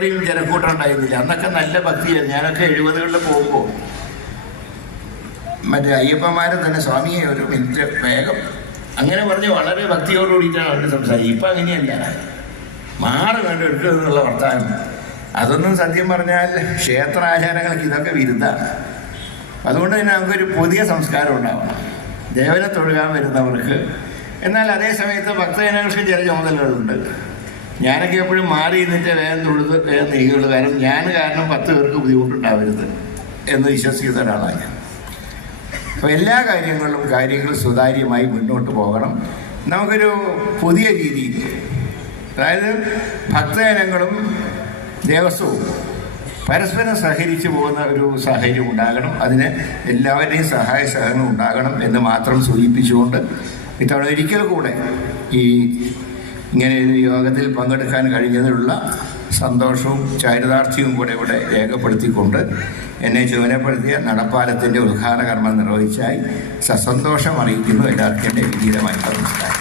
ഇത്രയും ജനക്കൂട്ടം ഉണ്ടായിരുന്നില്ല. അന്നൊക്കെ നല്ല ഭക്തിയായിരുന്നു. ഞാനൊക്കെ 70കളിൽ പോകുമ്പോൾ മറ്റേ അയ്യപ്പന്മാരെ തന്നെ സ്വാമിയെ ഒരു മിനിറ്റ് വേഗം അങ്ങനെ പറഞ്ഞ് വളരെ ഭക്തിയോട് കൂടിയിട്ടാണ് അവർ സംസാരിക്കുക. ഇപ്പം അങ്ങനെയല്ല, മാറി വേണ്ട എടുക്കുക എന്നുള്ള വർത്താനം. അതൊന്നും സത്യം പറഞ്ഞാൽ ക്ഷേത്രാചാരങ്ങൾക്ക് ഇതൊക്കെ വിരുദ്ധമാണ്. അതുകൊണ്ട് തന്നെ നമുക്കൊരു പുതിയ സംസ്കാരം ഉണ്ടാവണം ദേവനെ തൊഴുകാൻ വരുന്നവർക്ക്. എന്നാൽ അതേ സമയത്ത് ഭക്തജനങ്ങൾക്ക് ചില ചുമതലകളുണ്ട്. ഞാനൊക്കെ എപ്പോഴും മാറി നിന്നിട്ട് വേഗം തൊഴുത് വേഗം നീങ്ങുള്ളൂ. കാരണം ഞാൻ കാരണം 10 പേർക്ക് ബുദ്ധിമുട്ടുണ്ടാവരുത് എന്ന് വിശ്വസിക്കുന്ന ഒരാളാണ് ഞാൻ. അപ്പോൾ എല്ലാ കാര്യങ്ങൾ സുതാര്യമായി മുന്നോട്ട് പോകണം. നമുക്കൊരു പുതിയ രീതിയിൽ, അതായത് ഭക്തജനങ്ങളും ദേവസ്വവും പരസ്പരം സഹകരിച്ചു പോകുന്ന ഒരു സാഹചര്യം ഉണ്ടാകണം. അതിന് എല്ലാവരുടെയും സഹായ സഹകരണം ഉണ്ടാകണം എന്ന് മാത്രം സൂചിപ്പിച്ചുകൊണ്ട് ഇത്തവണ ഒരിക്കൽ കൂടെ ഈ ഇങ്ങനെ ഒരു യോഗത്തിൽ പങ്കെടുക്കാൻ കഴിഞ്ഞതിലുള്ള സന്തോഷവും ചാരിതാർത്ഥ്യവും കൂടെ ഇവിടെ രേഖപ്പെടുത്തിക്കൊണ്ട് എന്നെ ചുമതലപ്പെടുത്തിയ നടപ്പാലത്തിൻ്റെ ഉദ്ഘാടന കർമ്മം നിർവഹിച്ചായി സസന്തോഷം അറിയിക്കുന്നു. എല്ലാവർക്കും എൻ്റെ വിനീതമായ നമസ്കാരം.